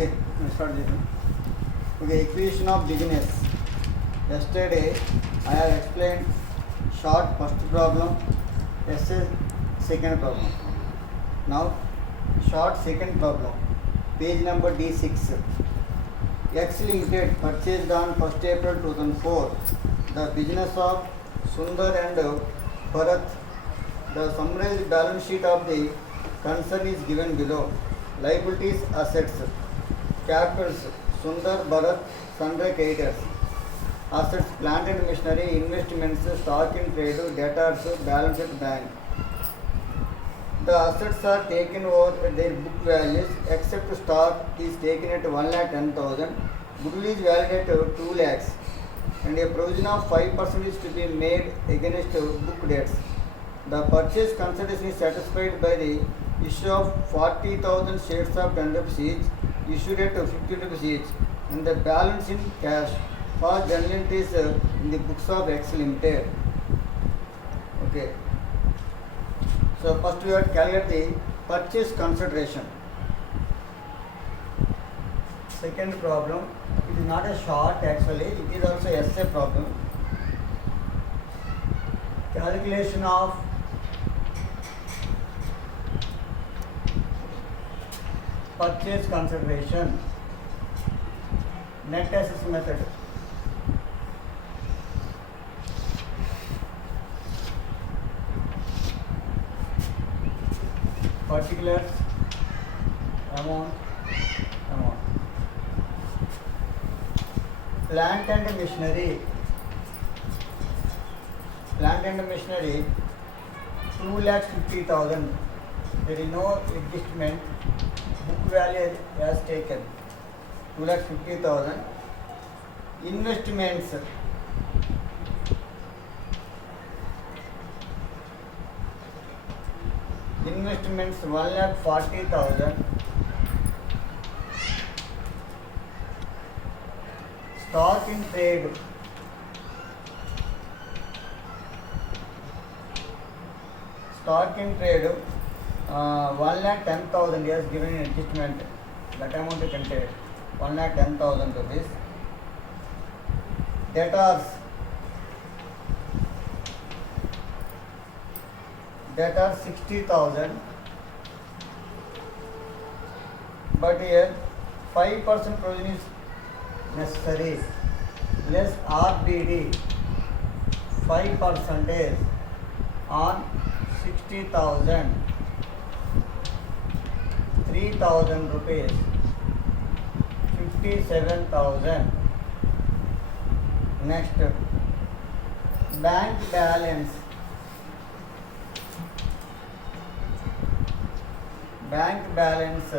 Okay, let's start this one. Okay, equation of business. Yesterday I have explained short first problem, essay second problem. Now short second problem, page number D6. X Limited purchased on 1st April 2004 the business of Sundar and Bharat. The summarized balance sheet of the concern is given below. Liabilities, assets, capitals, Sundar, Bharat, sundry creditors. Assets, plant and machinery, investments, stock in trade, debtors, balance at bank. The assets are taken over at their book values except stock is taken at 1,10,000. Goodwill is valued at 2 lakhs and a provision of 5% is to be made against book debts. The purchase consideration is satisfied by the issue of 40,000 shares of 10 rupees each issued at 50 rupees each and the balance in cash for general entries in the books of X Limited. Okay. So first we have to calculate the purchase consideration. Second problem, it is not a short actually, it is also essay problem. Calculation of purchase consideration, net assets method. Particulars, amount. Plant and machinery. Plant and machinery, 2,50,000. There is no adjustment. Book value as taken, 2,50,000. Investments. Investments 1,40,000. Stock in trade. Stock in trade 1,10,000 is given in adjustment. That amount you can take 1,10,000 rupees. Debtors 60,000. But here 5% provision is necessary. Less RDD 5% on 60,000. 3,000 rupees, 57,000. Next, bank balance. Bank balance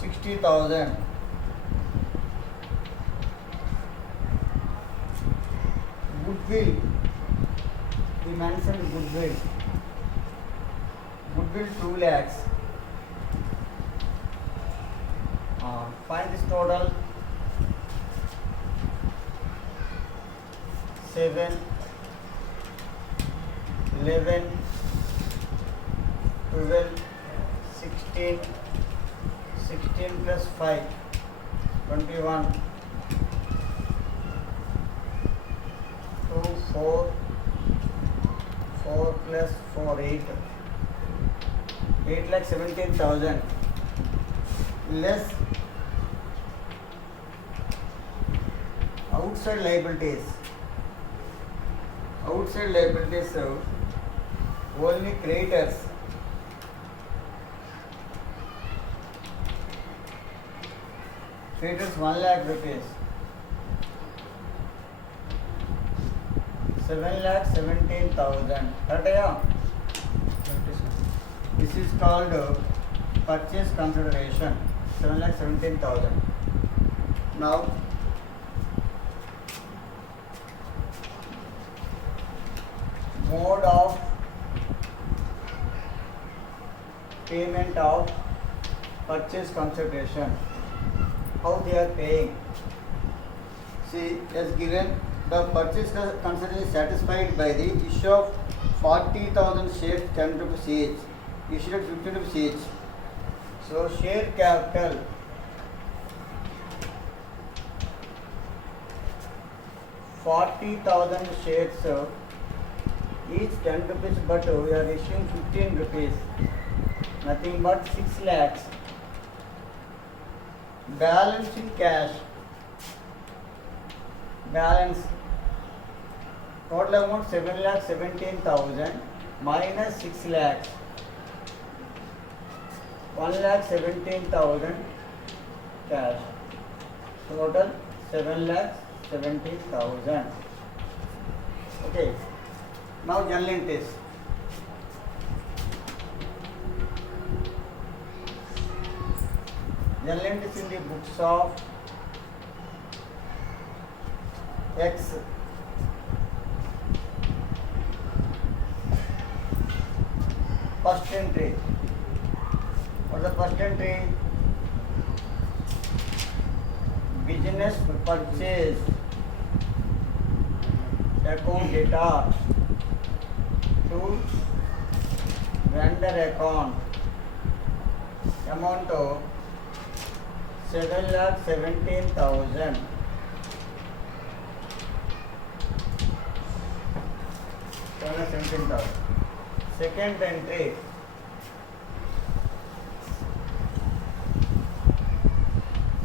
60,000. Goodwill, we mentioned goodwill. Goodwill 2 lakhs. Find this total. 7, 11, 12, 16, 16 plus 5, 21, 2, 4, 4 plus 4, 8. 8,17,000 less outside liabilities. Outside liabilities only creditors. Creditors 1 lakh rupees. 7,17,000. Correct? This is called purchase consideration, 7,17,000. Now, mode of payment of purchase consideration. How they are paying? See, as given, the purchase consideration is satisfied by the issue of 40,000 shares, 10 rupees each, issued at 50 rupees each. So share capital 40,000 shares, each 10 rupees, but we are issuing 15 rupees, nothing but 6 lakhs. Balance in cash, balance total amount 7,17,000 minus 6 lakhs, 1,17,000 cash, total 7,17,000. Okay, now journal entries. Journal entries in the books of X. First entry. What is the first entry? Business purchase account data to vendor account, amount of 7,17,000. Second entry,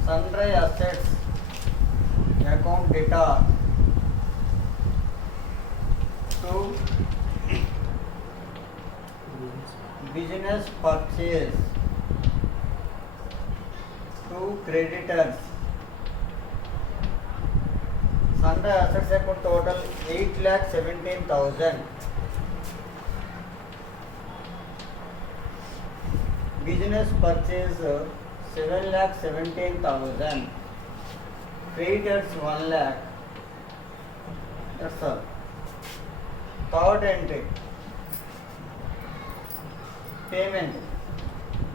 sundry assets account data to business purchase to creditors. Sundry assets account total 8,17,000. Business purchase 7,17,000. Creditors 1 lakh. That's all. Third entry, payment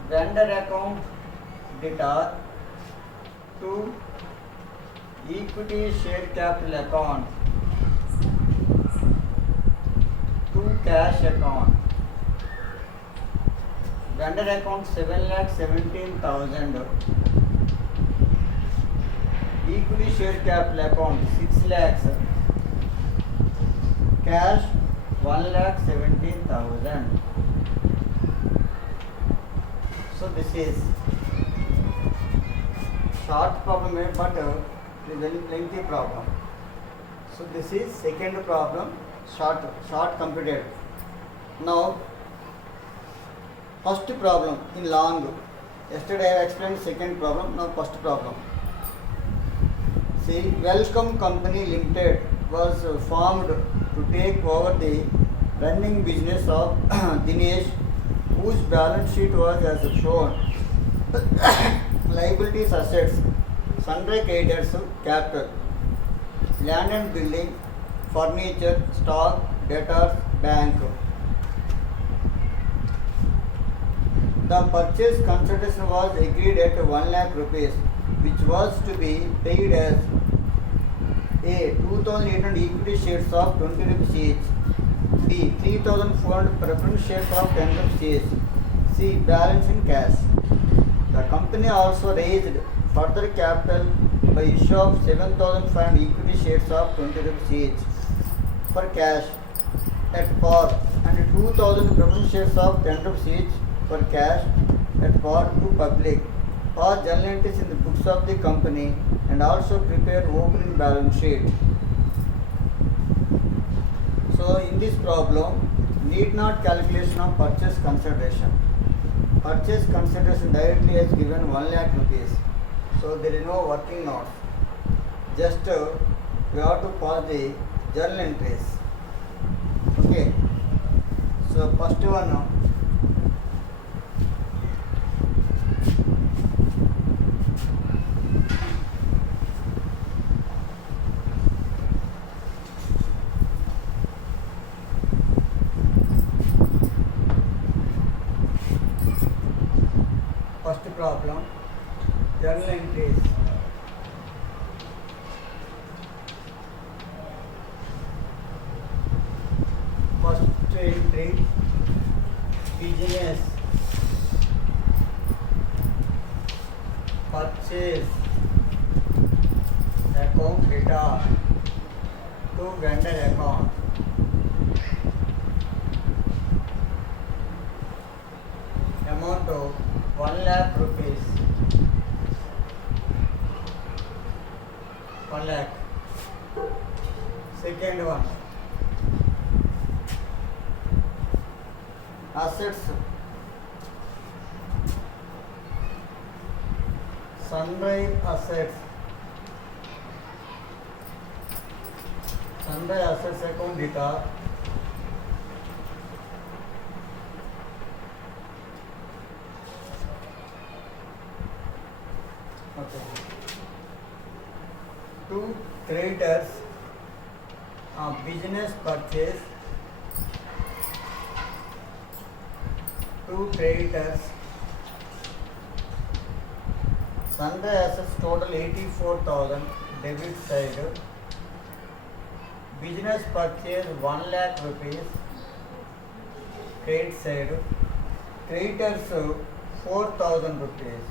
vendor account data to equity share capital account to cash account. Vendor account 7,17,000. Equity share capital account 6 lakhs. Cash 1,17,000. So this is short problem, but it is very lengthy problem. So this is second problem, short completed. Now first problem in long. Yesterday I have explained second problem. Now first problem. See, Welcome Company Limited was formed to take over the running business of Dinesh, whose balance sheet was as shown. Liabilities, assets, sundry creditors, capital, land and building, furniture, stock, debtors, bank. The purchase consideration was agreed at 1 lakh rupees, which was to be paid as A. 2,800 equity shares of 20 rupees each. B. 3,400 preference shares of 10 rupees each. C. Balance in cash. The company also raised further capital by issue of 7,500 equity shares of 20 rupees each for cash at par and 2,000 preference shares of 10 rupees each for cash at par to public. All journal entries in the books of the company and also prepared opening balance sheet. So in this problem, need not calculation of purchase consideration. Purchase consideration directly is given 1 lakh rupees. So there is no working notes. Just we have to pass the journal entries. Okay. So first one. First problem, journal entries. First entry, business purchase account data to vendor account. Amount of 1 lakh rupees. 1 lakh. Second one. Assets. Sundry assets. Sundry assets account data. Okay. Two creditors. Business purchase. Two creditors. Sundry assets total 84,000 debit side. Business purchase 1 lakh rupees credit side. Creditors 4,000 rupees.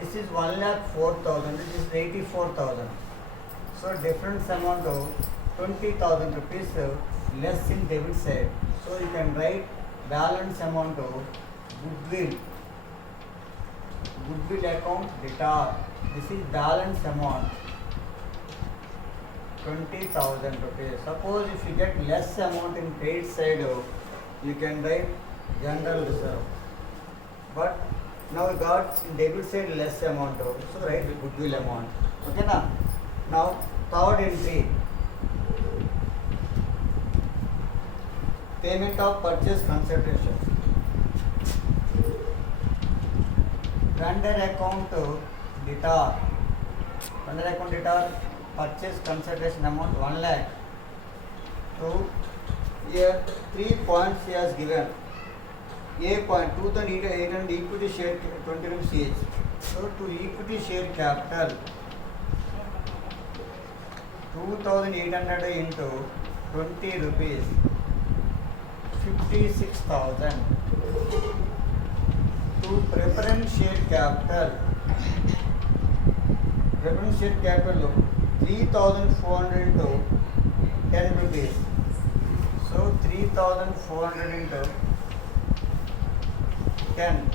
This is 1 lakh 4,000. This is 84,000. So difference amount of 20,000 rupees less in debit side. So you can write balance amount of goodwill. Goodwill account data. This is balance amount 20,000 rupees. Suppose if you get less amount in credit side, you can write general reserve. But now we got in debit side less amount, so write goodwill amount. Okay na? Now third entry. Payment of purchase consideration. Vendor account data. Vendor account data. Purchase consideration amount 1 lakh. So here 3 points he has given. A point 2,800 equity share 20 rupees each. So to equity share capital 2,800 into 20 rupees 56,000. To preference share capital 3,400 into 10 rupees. So 3,400 into 10,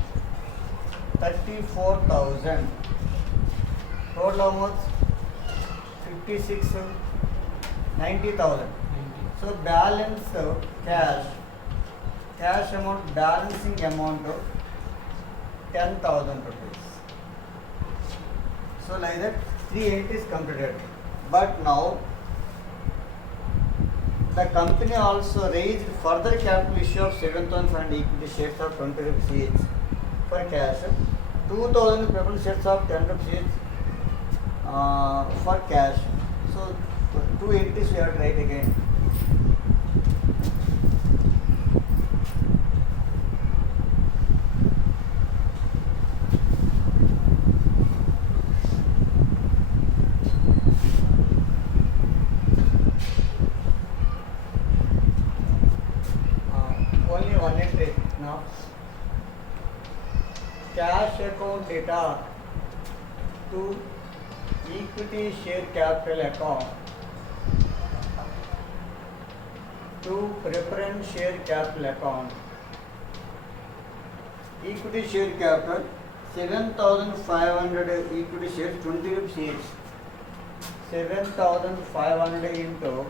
34,000. Total how much? 56, 90,000. So balance cash amount, balancing amount of 10,000 rupees. So like that 3 entries completed. But now the company also raised further capital issue of 7,500 equity shares of 20 rupees each for cash, 2,000 preference shares of 10 rupees each for cash. So 2 entries we have to write again. Only one entry now. Cash account data to equity share capital account to preference share capital account. Equity share capital 7,500 equity shares 20 rupees each. 7,500 into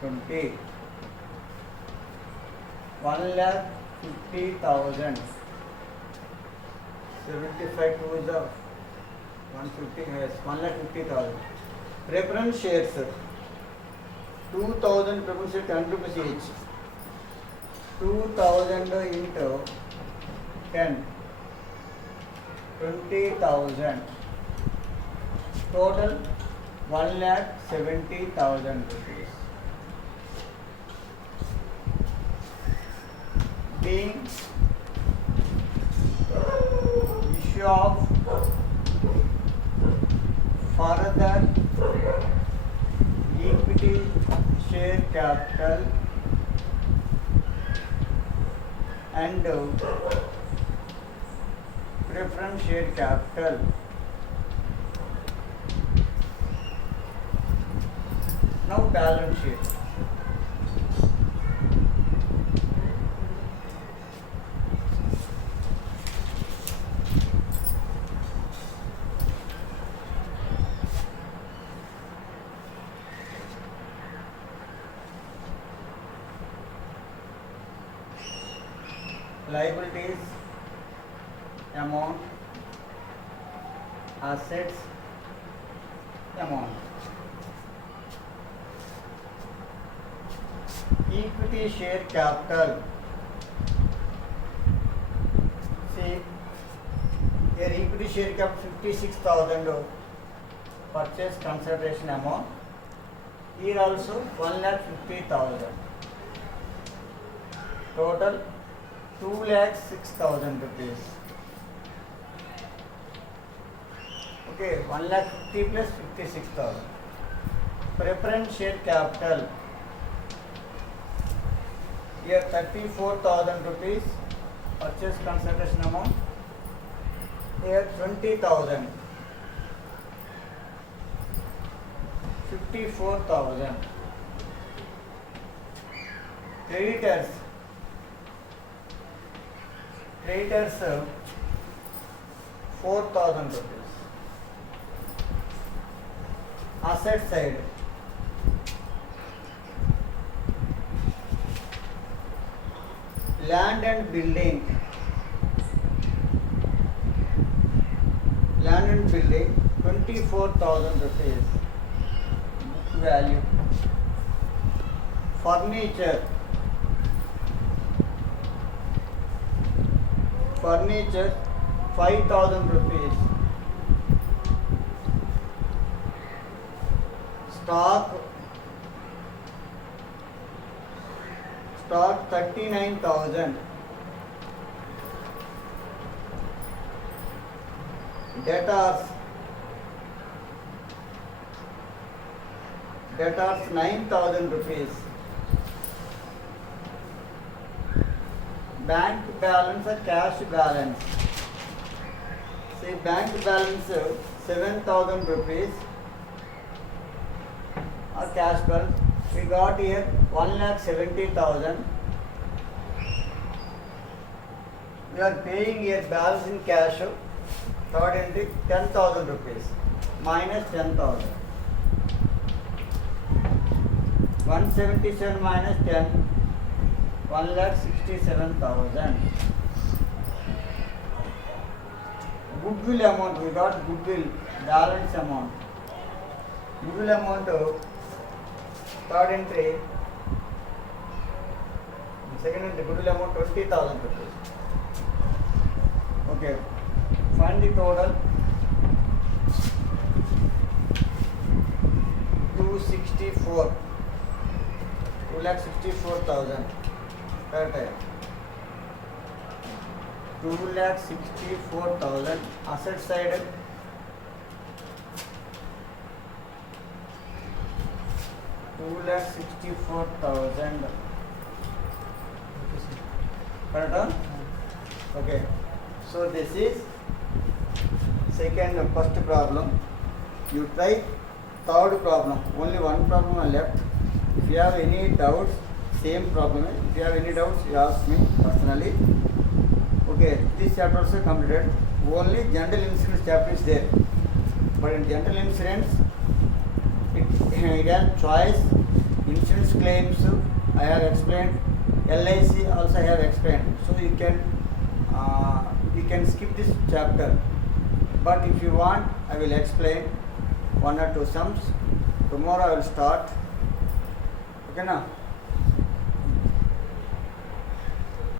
20. 1,50,000. 75 to the 150, yes, 1,50,000. Preference shares 2,000 preference shares 10 rupees each. 2,000 into 10, 20,000. Total 1,70,000 rupees. Being issue of further equity share capital and preference share capital. Now balance sheet. Liabilities amount, assets amount. Equity share capital. See, here equity share capital 56,000 purchase consideration amount. Here also 1,50,000. Total 2,06,000 rupees. Okay, 1,50,000 plus 56,000. Preference share capital. Here 34,000 rupees purchase consideration amount. Here 20,000. 54,000. Creditors. Creditors 4,000 rupees. Asset side. Land and building. Land and building 24,000 rupees. Book value. Furniture. Furniture 5,000 rupees. Stock 39,000. Debtors 9,000 rupees. Bank balance or cash balance. See, bank balance 7,000 rupees or cash balance. We got here 1,70,000. We are paying here balance in cash. Third entry 10,000 rupees minus 10,000. 177 minus 10, 1,67,000. Goodwill amount, we got goodwill balance amount. Goodwill amount, third entry, second entry, goodwill amount 20,000 rupees. Okay, find the total. 2,64,000. Correct है. 2,64,000. Asset side 2,64,000. Correct? Okay. So this is first problem. You try third problem. Only one problem left. If you have any doubts, same problem. If you have any doubts, you ask me personally. Okay, this chapter also completed. Only general insurance chapter is there. But in general insurance, it has choice, insurance claims, I have explained, LIC also I have explained. So you can skip this chapter. But if you want, I will explain one or two sums. Tomorrow I will start. Okay, now.